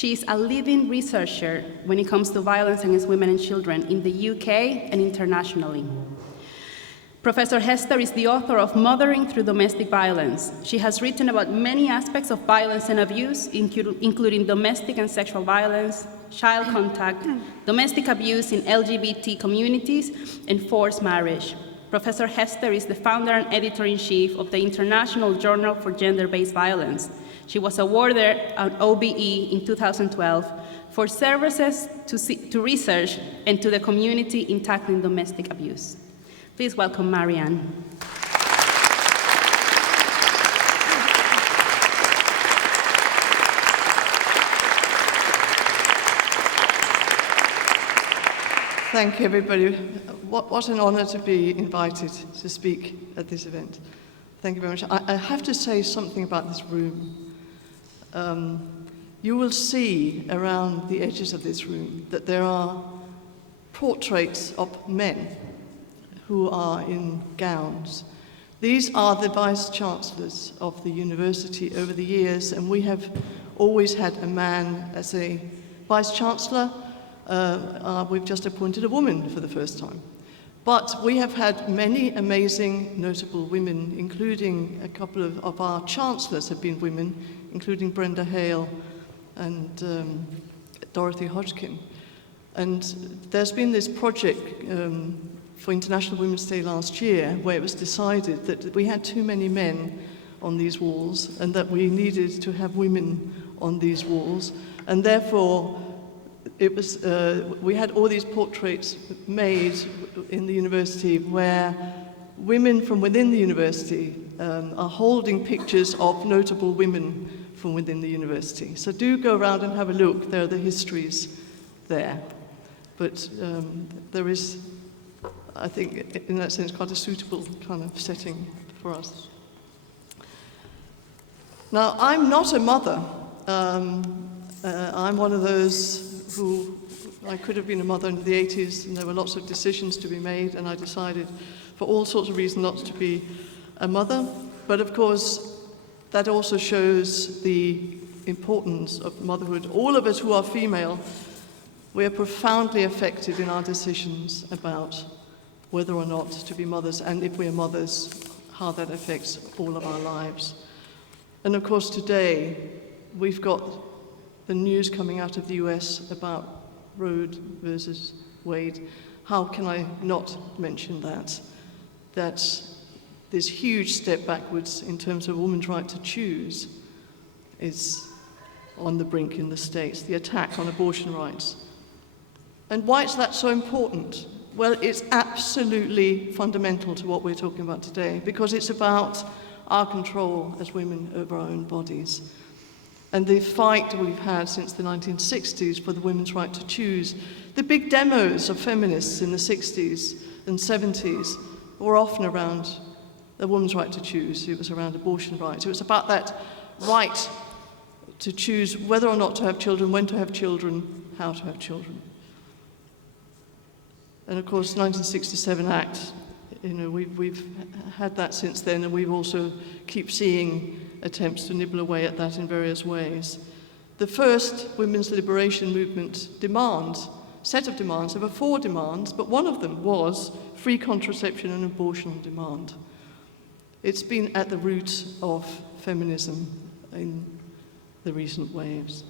She is a leading researcher when it comes to violence against women and children in the UK and internationally. Professor Hester is the author of Mothering Through Domestic Violence. She has written about many aspects of violence and abuse, including domestic and sexual violence, child contact, domestic abuse in LGBT communities, and forced marriage. Professor Hester is the founder and editor-in-chief of the International Journal for Gender-Based Violence. She was awarded an OBE in 2012 for services to research and to the community in tackling domestic abuse. Please welcome Marianne. Thank you, everybody. What an honor to be invited to speak at this event. Thank you very much. I have to say something about this room. You will see around the edges of this room that there are portraits of men who are in gowns. These are the vice-chancellors of the university over the years, and we have always had a man as a vice-chancellor. We've just appointed a woman for the first time. But we have had many amazing, notable women, including a couple of our chancellors have been women, including Brenda Hale and Dorothy Hodgkin. And there's been this project for International Women's Day last year, where it was decided that we had too many men on these walls and that we needed to have women on these walls. And therefore, it was, we had all these portraits made in the university where women from within the university are holding pictures of notable women from within the university. So do go around and have a look. There are the histories there. But there is, I think, in that sense, quite a suitable kind of setting for us. Now, I'm not a mother. I'm one of those who, I could have been a mother in the 80s, and there were lots of decisions to be made, and I decided, for all sorts of reasons, not to be a mother. But of course, that also shows the importance of motherhood. All of us who are female, we are profoundly affected in our decisions about whether or not to be mothers, and if we are mothers, how that affects all of our lives. And of course today, we've got the news coming out of the US about Roe versus Wade. How can I not mention that? That this huge step backwards in terms of a woman's right to choose is on the brink in the States, the attack on abortion rights. And why is that so important? Well, it's absolutely fundamental to what we're talking about today, because it's about our control as women over our own bodies. And the fight we've had since the 1960s for the women's right to choose, the big demos of feminists in the 60s and 70s were often around the woman's right to choose. It was around abortion rights. It was about that right to choose whether or not to have children, when to have children, how to have children. And of course, the 1967 Act, you know, we've had that since then, and we've also keep seeing attempts to nibble away at that in various ways. The first women's liberation movement set of demands, there were 4 demands, but one of them was free contraception and abortion on demand. It's been at the root of feminism in the recent waves.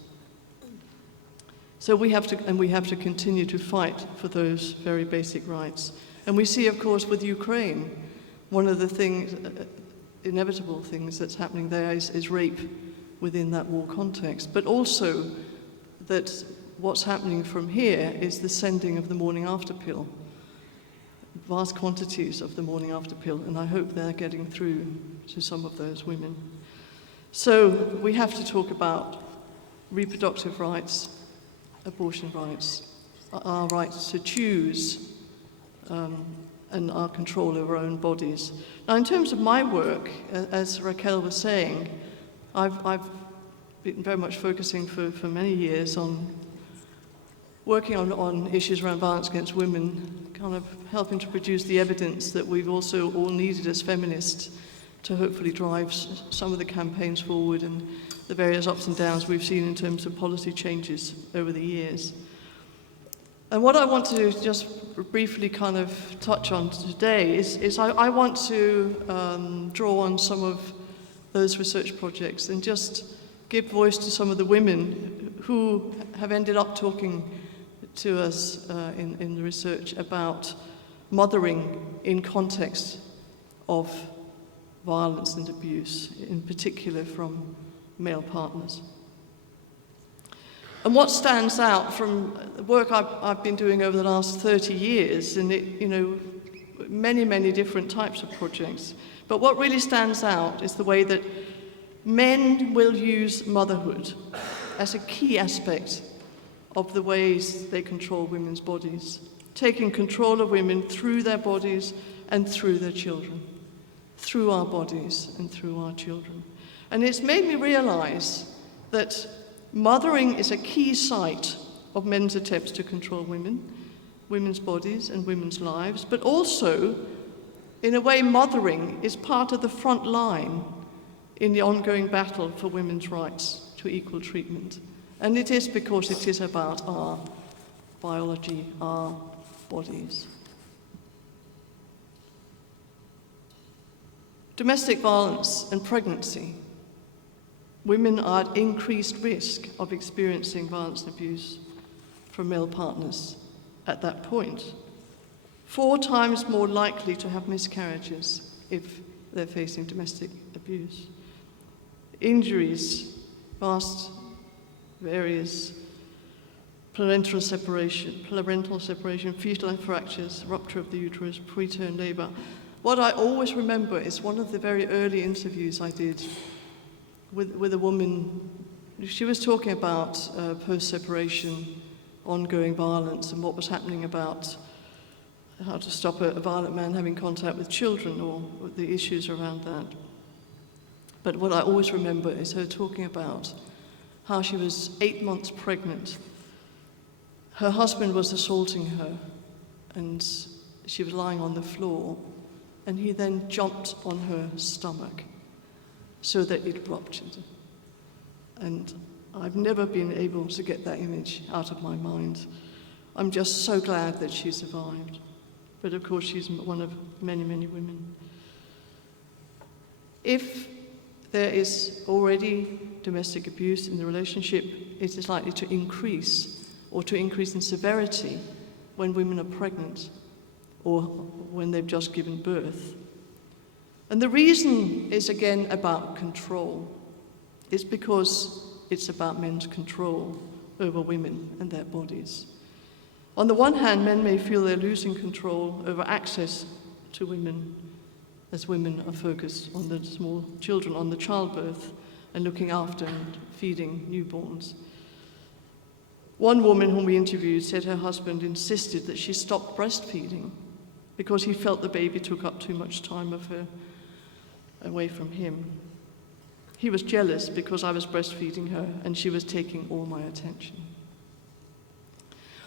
So we have to continue to fight for those very basic rights. And we see, of course, with Ukraine, one of the things, inevitable things that's happening there is rape within that war context, but also that what's happening from here is the sending of the morning after pill, vast quantities of the morning after pill, and I hope they're getting through to some of those women. So we have to talk about reproductive rights, abortion rights, our rights to choose, and our control over our own bodies. Now, in terms of my work, as Raquel was saying, I've been very much focusing for many years on working on issues around violence against women, kind of helping to produce the evidence that we've also all needed as feminists to hopefully drive some of the campaigns forward. And the various ups and downs we've seen in terms of policy changes over the years. And what I want to just briefly kind of touch on today is I want to draw on some of those research projects and just give voice to some of the women who have ended up talking to us in the research about mothering in context of violence and abuse, in particular from male partners. And what stands out from the work I've been doing over the last 30 years, and many different types of projects, but what really stands out is the way that men will use motherhood as a key aspect of the ways they control women's bodies, taking control of women through their bodies and through their children, through our bodies and through our children. And it's made me realize that mothering is a key site of men's attempts to control women's bodies and women's lives, but also, in a way, mothering is part of the front line in the ongoing battle for women's rights to equal treatment. And it is because it is about our biology, our bodies. Domestic violence and pregnancy. Women are at increased risk of experiencing violence and abuse from male partners at that point. 4 times more likely to have miscarriages if they're facing domestic abuse. Injuries, vast, various parental separation, fetal fractures, rupture of the uterus, preterm labor. What I always remember is one of the very early interviews I did with a woman. She was talking about post-separation, ongoing violence, and what was happening about how to stop a violent man having contact with children, or the issues around that. But what I always remember is her talking about how she was 8 months pregnant. Her husband was assaulting her, and she was lying on the floor, and he then jumped on her stomach so that it ruptured. And I've never been able to get that image out of my mind. I'm just so glad that she survived. But of course, she's one of many women. If there is already domestic abuse in the relationship, it is likely to increase, or to increase in severity, when women are pregnant or when they've just given birth. And the reason is again about control. It's because it's about men's control over women and their bodies. On the one hand, men may feel they're losing control over access to women, as women are focused on the small children, on the childbirth, and looking after and feeding newborns. One woman whom we interviewed said her husband insisted that she stop breastfeeding because he felt the baby took up too much time of her away from him. He was jealous because I was breastfeeding her and she was taking all my attention.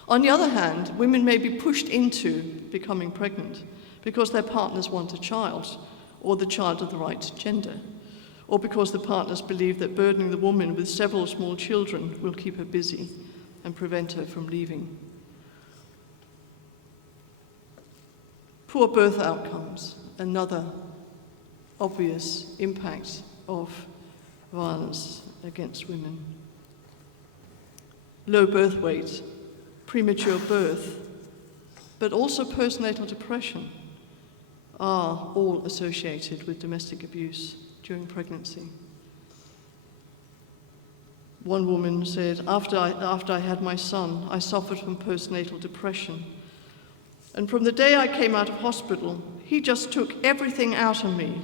On the other hand, women may be pushed into becoming pregnant because their partners want a child, or the child of the right gender, or because the partners believe that burdening the woman with several small children will keep her busy and prevent her from leaving. Poor birth outcomes, another obvious impact of violence against women. Low birth weight, premature birth, but also postnatal depression are all associated with domestic abuse during pregnancy. One woman said, after I had my son, I suffered from postnatal depression. And from the day I came out of hospital, he just took everything out of me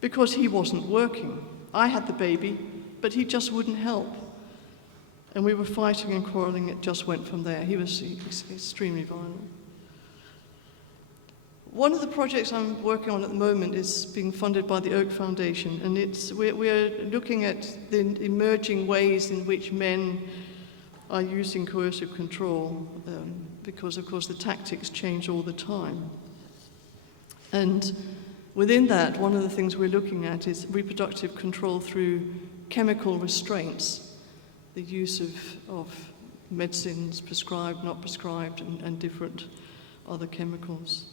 because he wasn't working. I had the baby, but he just wouldn't help. And we were fighting and quarreling. It just went from there. He was extremely violent. One of the projects I'm working on at the moment is being funded by the Oak Foundation, and we're looking at the emerging ways in which men are using coercive control, because, of course, the tactics change all the time. And within that, one of the things we're looking at is reproductive control through chemical restraints, the use of medicines prescribed, not prescribed, and different other chemicals.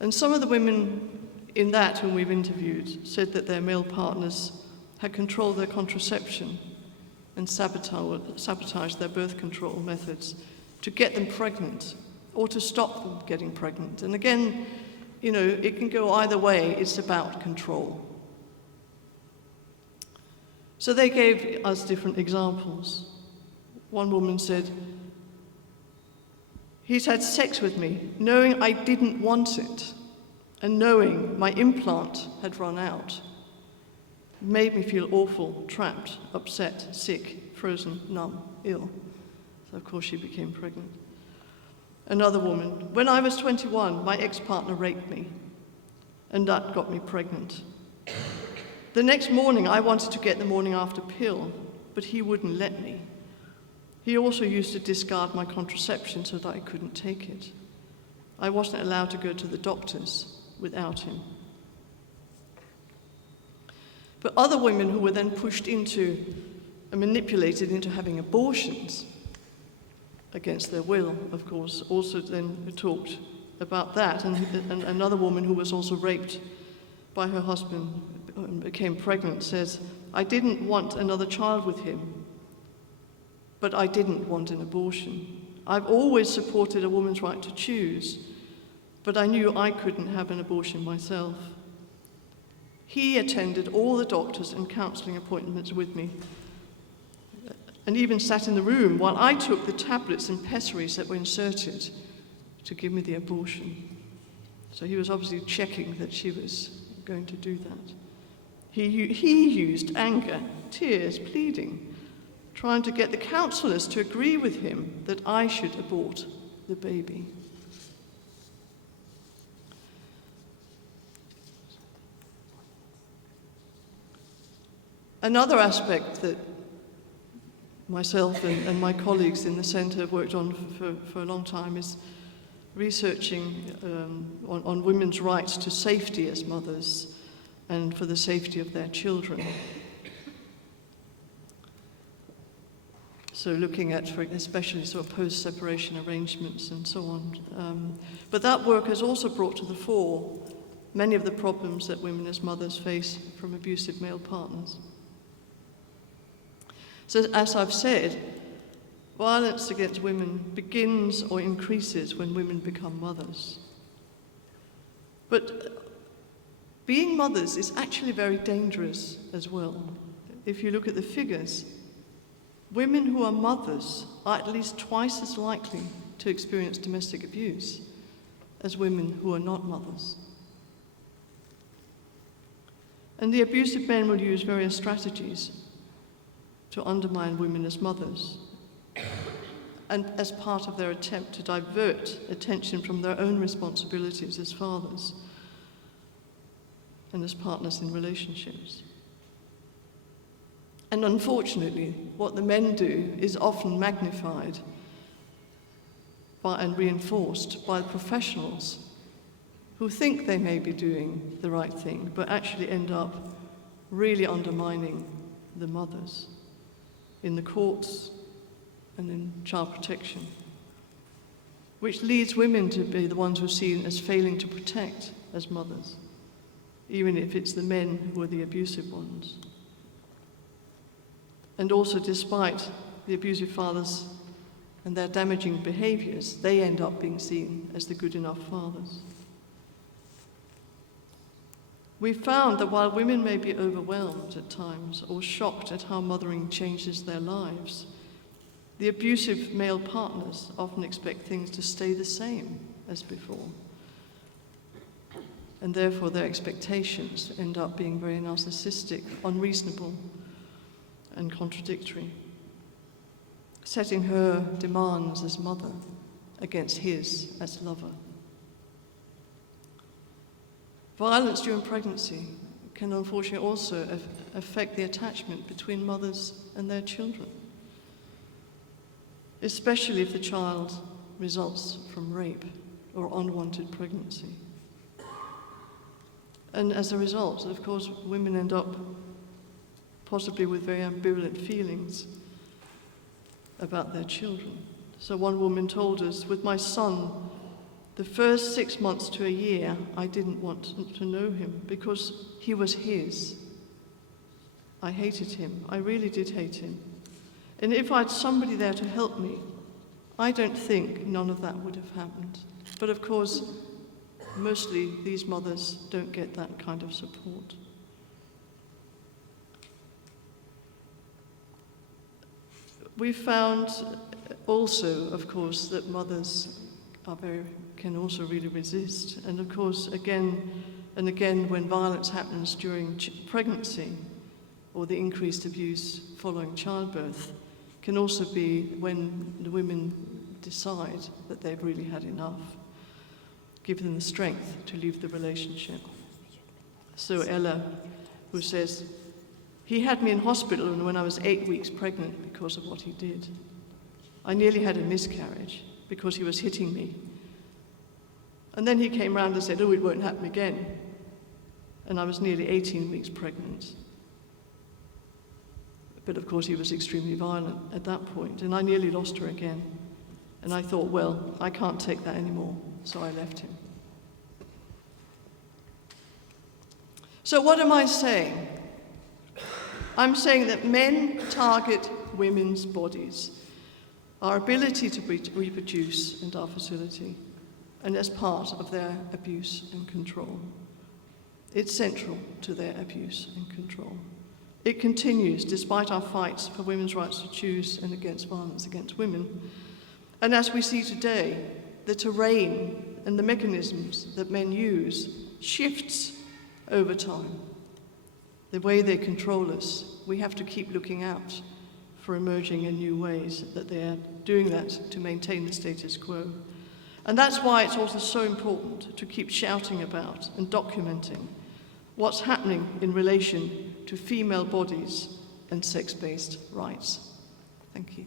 And some of the women in that whom we've interviewed said that their male partners had controlled their contraception and sabotaged their birth control methods to get them pregnant or to stop them getting pregnant. And again, it can go either way. It's about control. So they gave us different examples. One woman said, "He's had sex with me, knowing I didn't want it, and knowing my implant had run out. It made me feel awful, trapped, upset, sick, frozen, numb, ill." So of course she became pregnant. Another woman, "When I was 21, my ex-partner raped me, and that got me pregnant. The next morning, I wanted to get the morning after pill, but he wouldn't let me. He also used to discard my contraception so that I couldn't take it. I wasn't allowed to go to the doctors without him." But other women who were then pushed into and manipulated into having abortions against their will, of course, also then talked about that. And another woman who was also raped by her husband and became pregnant says, "I didn't want another child with him, but I didn't want an abortion. I've always supported a woman's right to choose, but I knew I couldn't have an abortion myself. He attended all the doctors and counselling appointments with me, and even sat in the room while I took the tablets and pessaries that were inserted to give me the abortion." So he was obviously checking that she was going to do that. He used anger, tears, pleading, trying to get the counsellors to agree with him that I should abort the baby. Another aspect that myself and my colleagues in the centre have worked on for a long time is researching on women's rights to safety as mothers and for the safety of their children. So looking at, especially sort of post-separation arrangements and so on. But that work has also brought to the fore many of the problems that women as mothers face from abusive male partners. So as I've said, violence against women begins or increases when women become mothers. But being mothers is actually very dangerous as well. If you look at the figures, women who are mothers are at least twice as likely to experience domestic abuse as women who are not mothers. And the abusive men will use various strategies to undermine women as mothers, and as part of their attempt to divert attention from their own responsibilities as fathers and as partners in relationships. And unfortunately, what the men do is often magnified and reinforced by professionals who think they may be doing the right thing, but actually end up really undermining the mothers in the courts and in child protection, which leads women to be the ones who are seen as failing to protect as mothers, even if it's the men who are the abusive ones. And also, despite the abusive fathers and their damaging behaviours, they end up being seen as the good enough fathers. We found that while women may be overwhelmed at times or shocked at how mothering changes their lives, the abusive male partners often expect things to stay the same as before. And therefore their expectations end up being very narcissistic, unreasonable, and contradictory, setting her demands as mother against his as lover. Violence during pregnancy can unfortunately also affect the attachment between mothers and their children, especially if the child results from rape or unwanted pregnancy. And as a result, of course, women end up possibly with very ambivalent feelings about their children. So one woman told us, with my son, the first 6 months to a year, I didn't want to know him because he was his. I hated him. I really did hate him. And if I had somebody there to help me, I don't think none of that would have happened. But of course, mostly these mothers don't get that kind of support. We found also, of course, that mothers can also really resist. And of course, again and again, when violence happens during pregnancy or the increased abuse following childbirth, can also be when the women decide that they've really had enough, give them the strength to leave the relationship. So Ella, who says, he had me in hospital when I was 8 weeks pregnant because of what he did. I nearly had a miscarriage because he was hitting me. And then he came round and said, oh, it won't happen again. And I was nearly 18 weeks pregnant. But of course he was extremely violent at that point, and I nearly lost her again. And I thought, well, I can't take that anymore, so I left him. So what am I saying? I'm saying that men target women's bodies, our ability to reproduce, and our fertility, and as part of their abuse and control. It's central to their abuse and control. It continues despite our fights for women's rights to choose and against violence against women. And as we see today, the terrain and the mechanisms that men use shifts over time. The way they control us, we have to keep looking out for emerging in new ways that they are doing that to maintain the status quo. And that's why it's also so important to keep shouting about and documenting what's happening in relation to female bodies and sex-based rights. Thank you.